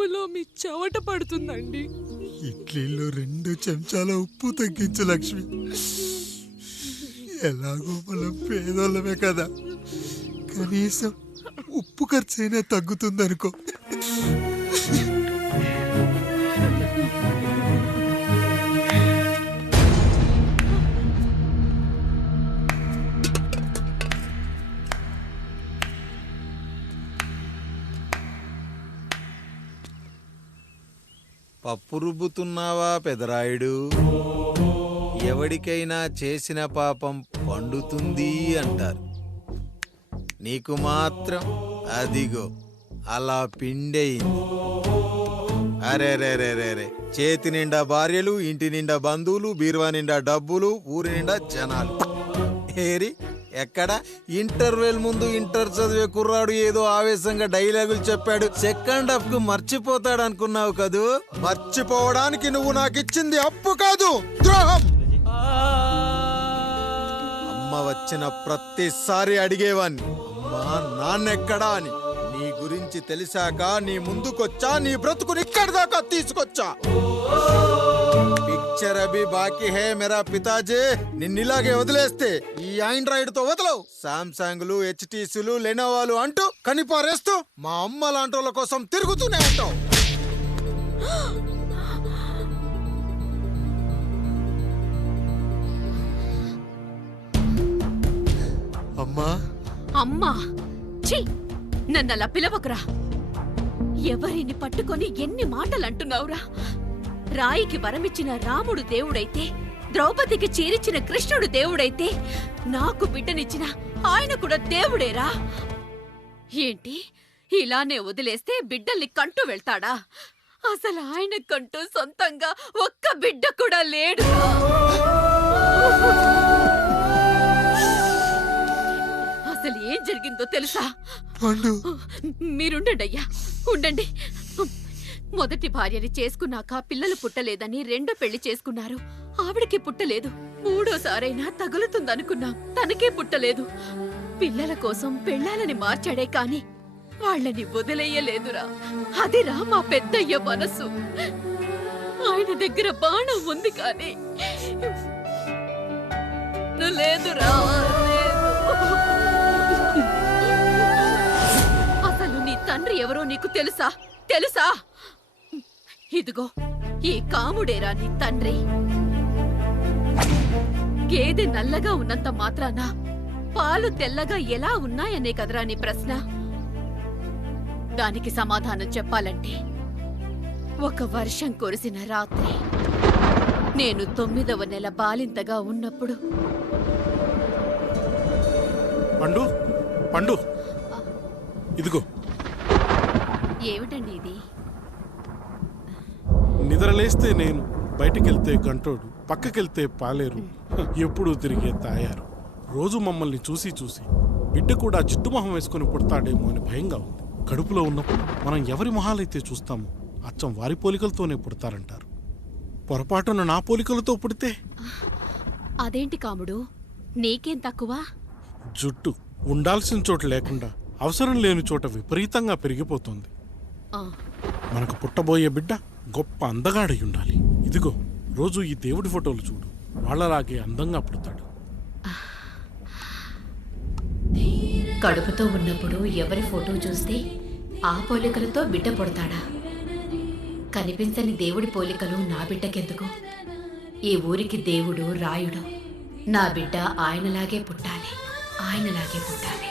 ఉప్పులో మీ చెవట పడుతుందండి. ఇడ్లీలో 2 చెంచాల ఉప్పు తగ్గించు లక్ష్మి. ఎలాగో మనం పేదోళ్ళమే కదా, కనీసం ఉప్పు ఖర్చైనా తగ్గుతుందనుకో. పప్పు రుబ్బుతున్నావా పెదరాయుడు? ఎవడికైనా చేసిన పాపం పండుతుంది అంటారు. నీకు మాత్రం అదిగో అలా పిండయింది. అరే రే రే రే రే, చేతి నిండా భార్యలు, ఇంటి నిండా బంధువులు, బీరువా నిండా డబ్బులు, ఊరి నిండా జనాలు. ఏరి ఎక్కడ? ఇంటర్వెల్ ముందు ఇంటర్ చదివే కుర్రాడు ఏదో ఆవేశంగా డైలాగులు చెప్పాడు, సెకండ్ హాఫ్ కు మర్చిపోతాడు అనుకున్నావు కదూ? మర్చిపోవడానికి నువ్వు నాకు ఇచ్చింది అప్పు కాదు, ద్రోహం. అమ్మ వచ్చిన ప్రతిసారి అడిగేవాణ్ణి, అమ్మా నాన్నెక్కడా అని. నీ గురించి తెలిసాక నీ ముందుకొచ్చా, నీ బ్రతుకుని ఇక్కడి దాకా తీసుకొచ్చా. పిక్చర్ అభి బాకీ హే మేరా పితాజీ. నిన్నిలాగే వదిలేస్తే ఈ ఆండ్రాయిడ్ తో వదలవు. సామ్సంగ్లు, హెచ్టీసీలు, లెనోవాలు అంటూ కనిపారేస్తూ మా అమ్మ లాంటోళ్ళ కోసం తిరుగుతూనే ఉంటావు. అమ్మా అమ్మా, ఛీ, నన్నలా పిలవకురా. ఎవరిని పట్టుకొని ఎన్ని మాటలు అంటున్నావురా? రాయికి వరమిచ్చిన రాముడు దేవుడైతే, ద్రౌపదికి చీరిచ్చిన కృష్ణుడు దేవుడైతే, నాకు బిడ్డనిచ్చిన ఆయన కూడా దేవుడేరా. ఏంటి, ఇలానే వదిలేస్తే బిడ్డల్ని కంటూ వెళ్తాడా? అసలు ఆయన కంటూ సొంతంగా ఒక్క బిడ్డ కూడా లేడు. అసలు ఏం జరిగిందో తెలుసా? మీరుండండి అయ్యా, ఉండండి. మొదటి భార్యని చేసుకున్నాక పిల్లలు పుట్టలేదని రెండో పెళ్లి చేసుకున్నారు. ఆవిడకి పుట్టలేదు. మూడోసారైనా తగులుతుందనుకున్నాం, తనకే పుట్టలేదు. పిల్లల కోసం పెళ్ళాలని మార్చాడే కాని వాళ్ళని వదిలేయలేదురా. అదిరా మా పెద్దయ్య మనసు. ఆయన దగ్గర బాణం ఉంది కానీ లేదురా, లేదు. అసలు నీ తండ్రి ఎవరో నీకు తెలుసా? తెలుసా? ఇదిగో ఈ కాముడేరా నీ తండ్రి. గేదె నల్లగా ఉన్నంత మాత్రాన పాలు తెల్లగా ఎలా ఉన్నాయనే కదరా నీ ప్రశ్న. దానికి సమాధానం చెప్పాలంటే, ఒక వర్షం కురిసిన రాత్రి నేను 9వ నెల బాలింతగా ఉన్నప్పుడు. పండు పండు, ఇదిగో. ఏమిటండి ఇది? నిద్రలేస్తే నేను, బయటికెళ్తే గంటోడు, పక్కకెళ్తే పాలేరు, ఎప్పుడూ తిరిగే తాయారు. రోజు మమ్మల్ని చూసి చూసి బిడ్డ కూడా జిడ్డుమొహం వేసుకుని పుడతాడేమో అని భయంగా ఉంది. కడుపులో ఉన్నప్పుడు మనం ఎవరి మొహాలైతే చూస్తామో అచ్చం వారి పోలికలతోనే పుడతారంటారు. పొరపాటున నా పోలికలతో పుడితే? అదేంటి కాముడు, నీకేం తక్కువ? జుట్టు ఉండాల్సిన చోట లేకుండా అవసరం లేని చోట విపరీతంగా పెరిగిపోతుంది. మనకు పుట్టబోయే బిడ్డ గొప్ప అందగాడై ఉండాలి. ఇదిగో, రోజు ఈ దేవుడి ఫోటోలు చూడు, వాళ్ళలాగే అందంగా పుడతాడు. కడుపుతో ఉన్నప్పుడు ఎవరి ఫోటో చూస్తే ఆ పోలికలతో బిడ్డ పుడతాడా? కనిపించని దేవుడి పోలికలు నా బిడ్డకెందుకు? ఈ ఊరికి దేవుడు రాయుడు. నా బిడ్డ ఆయనలాగే పుట్టాలి, ఆయనలాగే పుట్టాలి.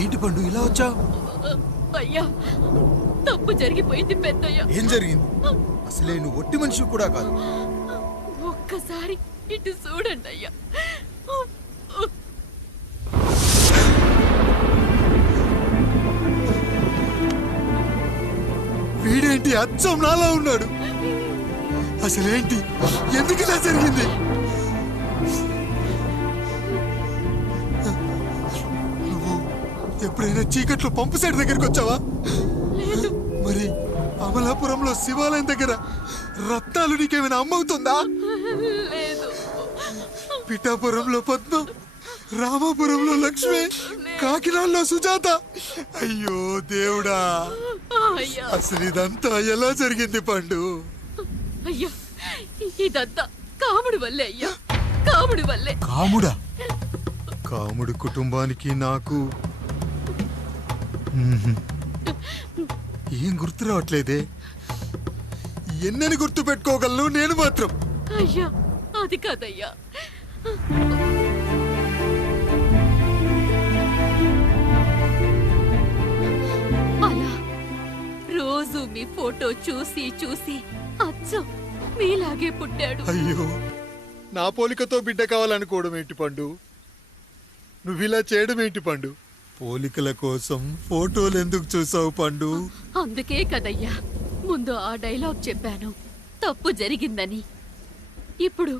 ఏంటి పండు ఇలా వచ్చావు? అయ్యా, తప్పు జరిగిపోయింది పెద్దయ్య. ఏం జరిగింది? అసలే నువ్వు ఒట్టి మనిషి కూడా కాదు. ఒక్కసారి ఇటు చూడండి అయ్యా. వీడేంటి అచ్చం నాలా ఉన్నాడు? అసలేంటి, ఎందుకు ఇలా జరిగింది? నువ్వు ఎప్పుడైనా చీకట్లో పంపు సైడ్ దగ్గరికి వచ్చావా? మరి అమలాపురంలో శివాలయం దగ్గర రత్నాలు నీకేమైనా అమ్మవుతుందా? లేదు. పిఠాపురంలో పద్మ, రామాపురంలో లక్ష్మి, కాకినాడలో సుజాత. అయ్యో దేవుడా, అయ్యా, అసలు ఇదంతా ఎలా జరిగింది పండు? అయ్యా, ఇదంతా కాముడి వల్లే అయ్యా, కాముడి వల్లే. కాముడా? కాముడు కుటుంబానికి నాకు ఏం గుర్తు రావట్లేదే. ఎన్నని గుర్తు పెట్టుకోగలను నేను మాత్రం. అయ్యా, అది కాదయ్యా. అలా రోజు మీ ఫోటో చూసి చూసి అచ్చం మీలాగే పుట్టాడు. అయ్యో, నా పోలికతో బిడ్డ కావాలనుకోవడం ఏంటి పండు? నువ్విలా చేయడం ఏంటి పండు? పోలికల కోసం ఫోటోలు ఎందుకు చూసావు పండు? అందుకే కదయ్యా ముందు ఆ డైలాగ్ చెప్పాను, తప్పు జరిగిందని. ఇప్పుడు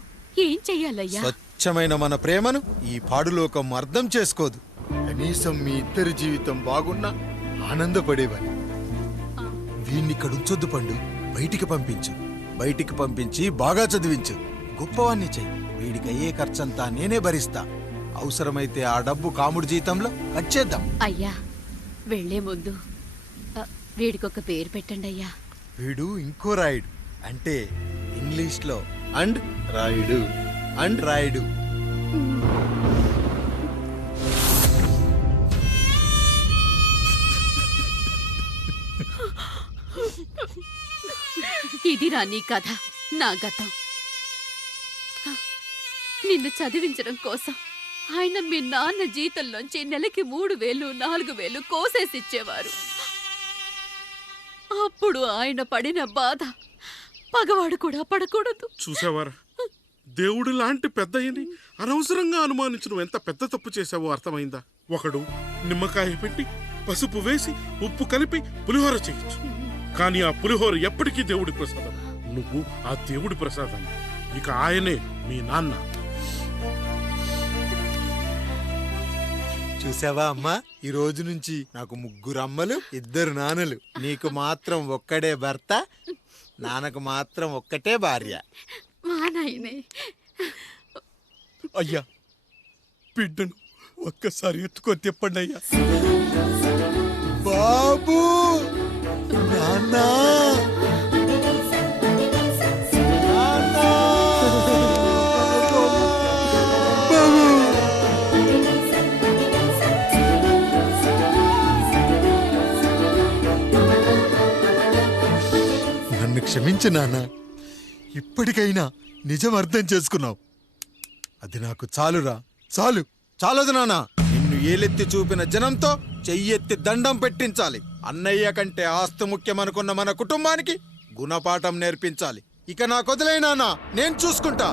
ఏం చెయ్యాలయ్యా? స్వచ్ఛమైన మన ప్రేమను ఈ పాడులోకం అర్థం చేసుకోదు. కనీసం మీ ఇద్దరి జీవితం బాగున్నా ఆనందపడేవాని. వీణ్ణి ఇక్కడ ఉంచొద్దు పండు, బయటికి పంపించు. బయటికి పంపించి బాగా చదివించు, గొప్పవాణ్ణి చెయ్యి. వీడికి అయ్యే ఖర్చంతా నేనే భరిస్తా. అవసరమైతే ఆ డబ్బు కాముడి జీతంలో కట్ చేద్దాం. అయ్యా, వెళ్లే ముందు వీడికొక పేరు పెట్టండి అయ్యా. వీడు ఇంకో రాయుడు, అంటే ఇంగ్లీష్ లో అండ్ రాయుడు, అండ్ రాయుడు. ఇది రా నీ కథ, నా గతం. నిన్ను చదివించడం కోసం ఆయన మీ నాన్న జీతంలోంచి నెలకి 3,000, 4,000 కోసేసిచ్చేవారు. అప్పుడు ఆయన పడిన బాధ పగవాడు కూడా పడకూడదు. చూసావారా, దేవుడు లాంటి పెద్దయ్యని అనవసరంగా అనుమానించడం ఎంత పెద్ద తప్పు చేశావో అర్థమైందా? ఒకడు నిమ్మకాయ పెట్టి పసుపు వేసి ఉప్పు కలిపి పులిహోర చేయొచ్చు, కానీ ఆ పులిహోర ఎప్పటికీ దేవుడి ప్రసాదం. నువ్వు ఆ దేవుడి ప్రసాదం, ఇక ఆయనే మీ నాన్న. చూసావా అమ్మా, ఈ రోజు నుంచి నాకు 3 అమ్మలు, 2 నాన్నలు. నీకు మాత్రం ఒక్కడే భర్త, నాన్నకు మాత్రం ఒక్కటే భార్య. మా నాయనే. అయ్యా, బిడ్డను ఒక్కసారి ఎత్తుకొని తిప్పండి అయ్యా. బాబు, నాన్నా, నన్ను క్షమించు నాన్న. ఇప్పటికైనా నిజం అర్థం చేసుకున్నావు. అది నాకు చాలురా, చాలు. చాలదు నాన్న, నిన్ను ఏలెత్తి చూపిన జనంతో చెయ్యెత్తి దండం పెట్టించాలి. అన్నయ్య కంటే ఆస్తి ముఖ్యమనుకున్న మన కుటుంబానికి గుణపాఠం నేర్పించాలి. ఇక నాకు వదిలే నాన్న, నేను చూసుకుంటా.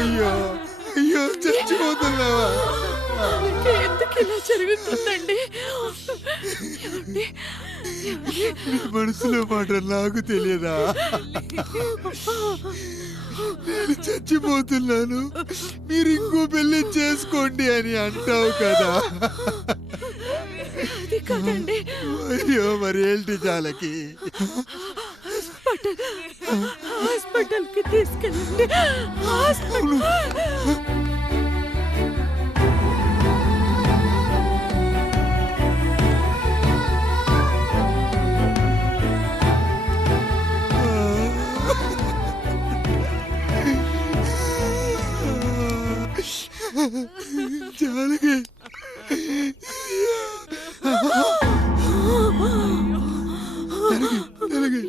అయ్యో అయ్యో, చచ్చిపోతున్నావా? ఎందుకు ఇలా జరుగుతుందండి? నీ మనసులో మాట నాకు తెలియదా? నేను చచ్చిపోతున్నాను, మీరు ఇంకో పెళ్లి చేసుకోండి అని అంటావు కదా. అది కాదండి. అయ్యో మరి ఏంటి జానకి? హాస్పిటల్కి తీసుకెళ్ళండి. హాస్పిటల్. జానకి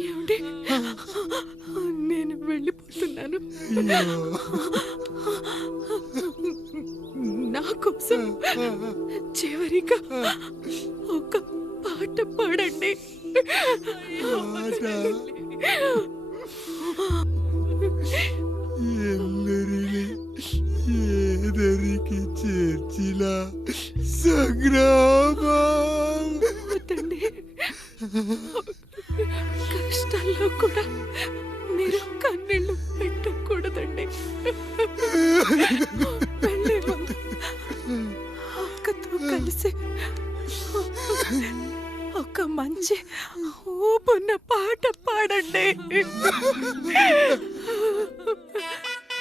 ఏమండి? నేను వెళ్ళిపోతున్నాను. నా కోసం చివరిగా ఒక పాట పాడండి. ಎಲ್ಲರಿಲಿ ఏదరికి చేర్చిన సంగ్రామ. వద్దండి. కష్టాల్లో కూడా మీరు కన్నీళ్ళు పెట్టకూడదండి. వెళ్ళే ముందు అక్కతో కలిసి ఒక మంచి ఊపున్న పాట పాడండి.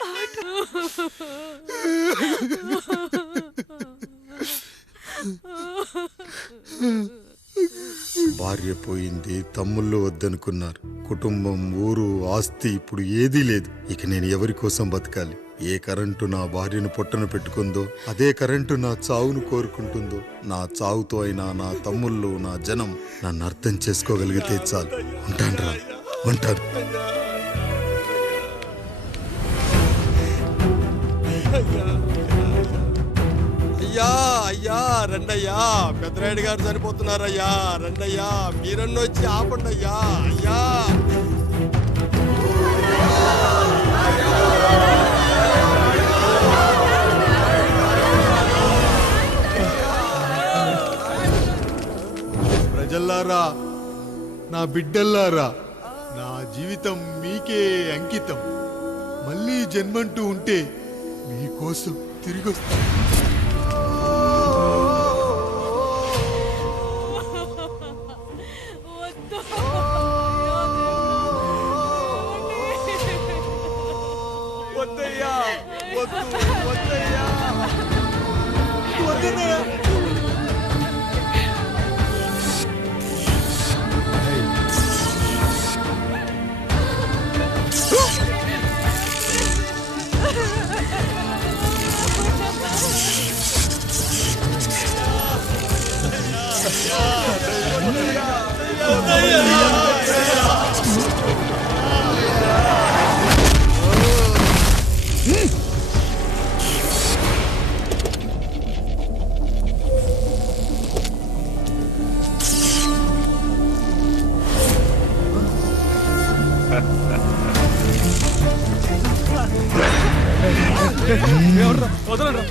పాట. భార్య పోయింది, తమ్ముళ్ళు వద్దనుకున్నారు, కుటుంబం, ఊరు, ఆస్తి ఇప్పుడు ఏదీ లేదు. ఇక నేను ఎవరి కోసం బతకాలి? ఏ కరెంటు నా భార్యను పొట్టన పెట్టుకుందో అదే కరెంటు నా చావును కోరుకుంటుందో. నా చావుతో అయినా నా తమ్ముళ్ళు, నా జనం నన్ను అర్థం చేసుకోగలిగితే చాలు. ఉంటాను, ఉంటాను. అయ్యా అయ్యా రండయ్యా, పెద్దరాయుడు గారు చనిపోతున్నారయ్యా, రండయ్యా, మీరన్న వచ్చి ఆపండి అయ్యా. అయ్యా ప్రజల్లారా, నా బిడ్డల్లారా, నా జీవితం మీకే అంకితం. మళ్ళీ జన్మంటూ ఉంటే మీకోసం తిరిగి వస్తాను. వద్దయ్యా, వద్దు, వద్దయ్యా, వద్దయ్యా. వదలండి.